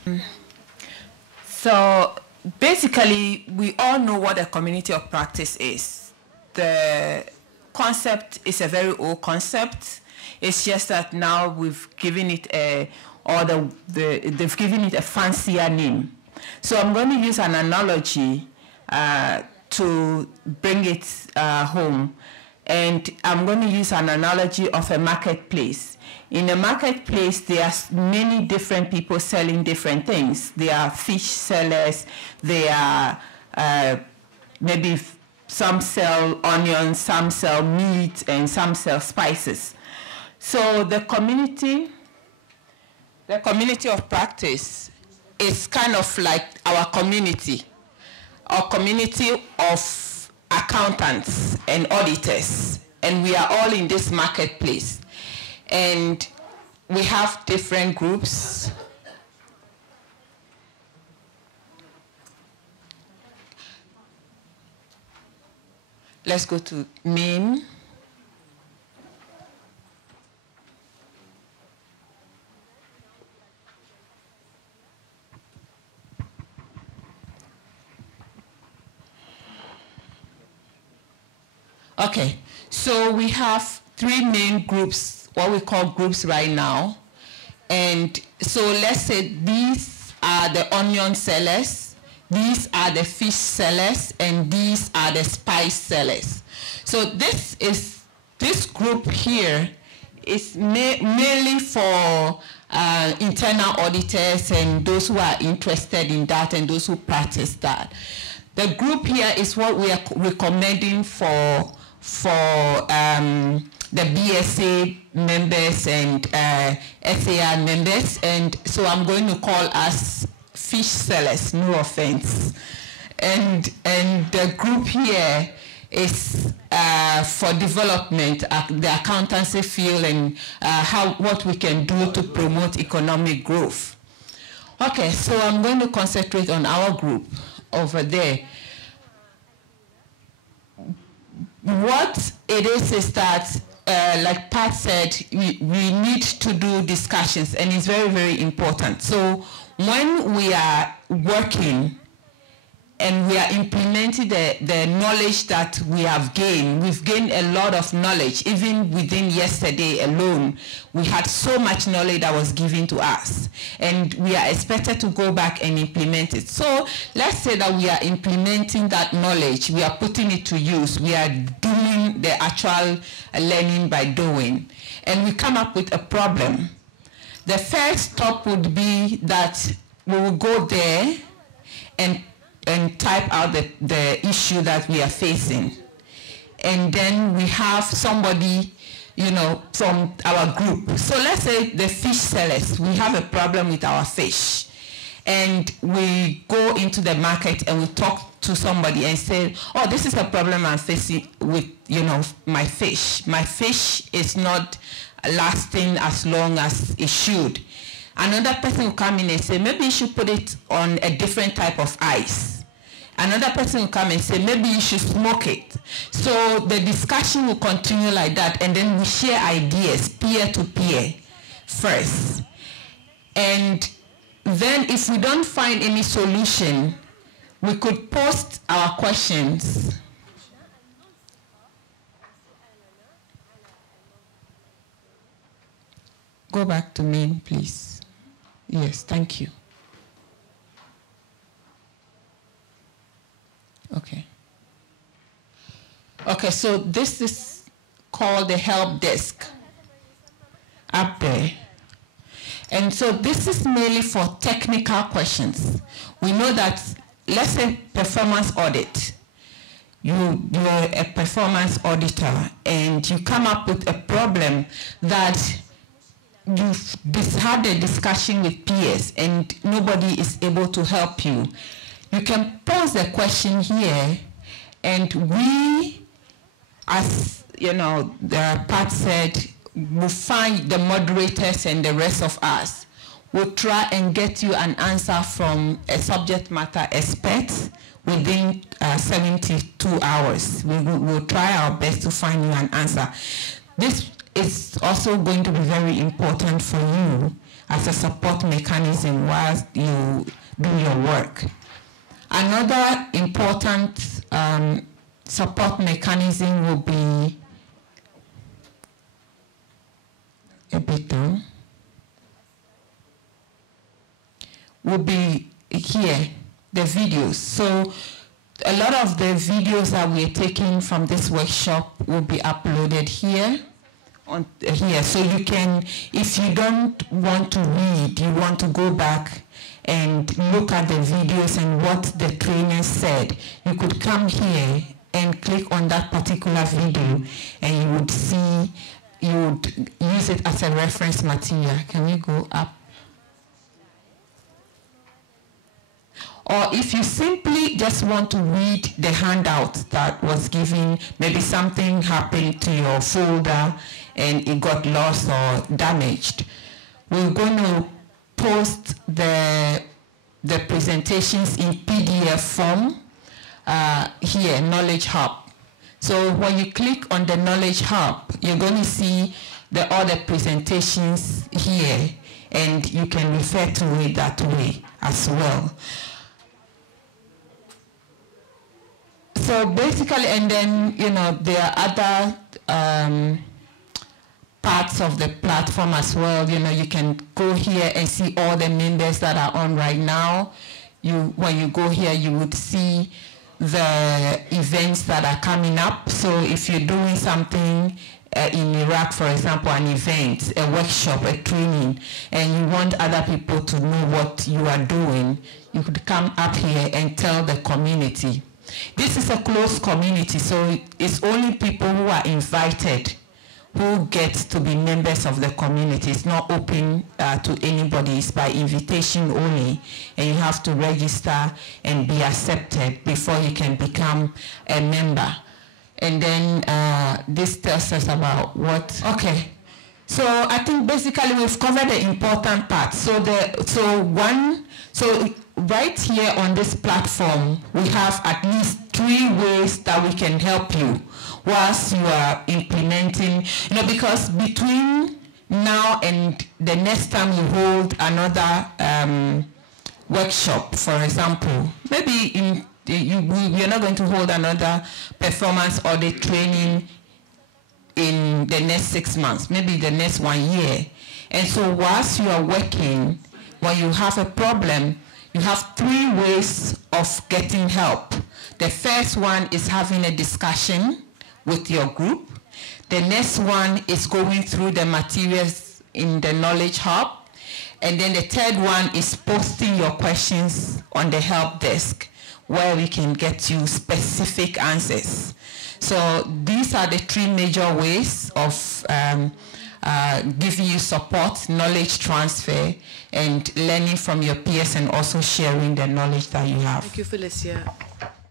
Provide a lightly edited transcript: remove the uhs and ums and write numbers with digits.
So basically, we all know what a community of practice is. The concept is a very old concept. It's just that now we've given it they've given it a fancier name. So I'm going to use an analogy to bring it home. And I'm going to use an analogy of a marketplace. In a marketplace, there are many different people selling different things. There are fish sellers, there are maybe some sell onions, some sell meat, and some sell spices. So the community of practice is kind of like our community of accountants and auditors, and we are all in this marketplace. And we have different groups. Let's go to main. Okay, so we have three main groups, what we call groups right now. And so let's say these are the onion sellers, these are the fish sellers, and these are the spice sellers. So this group here is mainly for internal auditors and those who are interested in that and those who practice that. The group here is what we are recommending for the BSA members and SAR members, and so I'm going to call us fish sellers, no offense. And the group here is for development, the accountancy field, and what we can do to promote economic growth. Okay, so I'm going to concentrate on our group over there. What it is that, like Pat said, we need to do discussions, and it's very, very important. So when we are working and we are implementing the knowledge that we have gained, we've gained a lot of knowledge. Even within yesterday alone, we had so much knowledge that was given to us, and we are expected to go back and implement it. So let's say that we are implementing that knowledge, we are putting it to use, we are doing the actual learning by doing, and we come up with a problem. The first step would be that we will go there and type out the issue that we are facing. And then we have somebody, from our group. So let's say the fish sellers, we have a problem with our fish. And we go into the market and we talk to somebody and say, oh, this is a problem I'm facing with, my fish. My fish is not lasting as long as it should. Another person will come in and say, maybe you should put it on a different type of ice. Another person will come and say, maybe you should smoke it. So the discussion will continue like that, and then we share ideas peer to peer first. And then if we don't find any solution, we could post our questions. Go back to main, please. Yes, thank you. Okay. Okay, so this is called the help desk up there. And so this is mainly for technical questions. We know that, let's say performance audit. You're a performance auditor and you come up with a problem that you've had a discussion with peers and nobody is able to help you. You can pose the question here, and we, as the Pat said, will find the moderators and the rest of us. We'll try and get you an answer from a subject matter expert within 72 hours. We'll try our best to find you an answer. This is also going to be very important for you as a support mechanism while you do your work. Another important support mechanism will be a bit down. Will be here, the videos. So a lot of the videos that we're taking from this workshop will be uploaded here. Here, so you can, if you don't want to read, you want to go back and look at the videos and what the trainer said, you could come here and click on that particular video and you would see, you would use it as a reference material. Can we go up? Or if you simply just want to read the handout that was given, maybe something happened to your folder and it got lost or damaged, we're going to post the presentations in PDF form here, Knowledge Hub. So when you click on the Knowledge Hub, you're going to see all the presentations here, and you can refer to it that way as well. So basically, and then, you know, there are other parts of the platform as well. You know, you can go here and see all the members that are on right now. When you go here, you would see the events that are coming up. So if you're doing something in Iraq, for example, an event, a workshop, a training, and you want other people to know what you are doing, you could come up here and tell the community. This is a closed community, so it's only people who are invited who get to be members of the community. It's not open to anybody. It's by invitation only, and you have to register and be accepted before you can become a member. And then this tells us about what, okay. So I think basically we've covered the important parts. So right here on this platform, we have at least 3 ways that we can help you whilst you are implementing, you know, because between now and the next time you hold another workshop, for example, maybe you're not going to hold another performance audit training in the next 6 months, maybe the next 1 year. And so whilst you are working, when you have a problem, you have 3 ways of getting help. The first one is having a discussion with your group. The next one is going through the materials in the Knowledge Hub. And then the third one is posting your questions on the help desk, where we can get you specific answers. So these are the 3 major ways of giving you support, knowledge transfer, and learning from your peers, and also sharing the knowledge that you have. Thank you, Phylicia.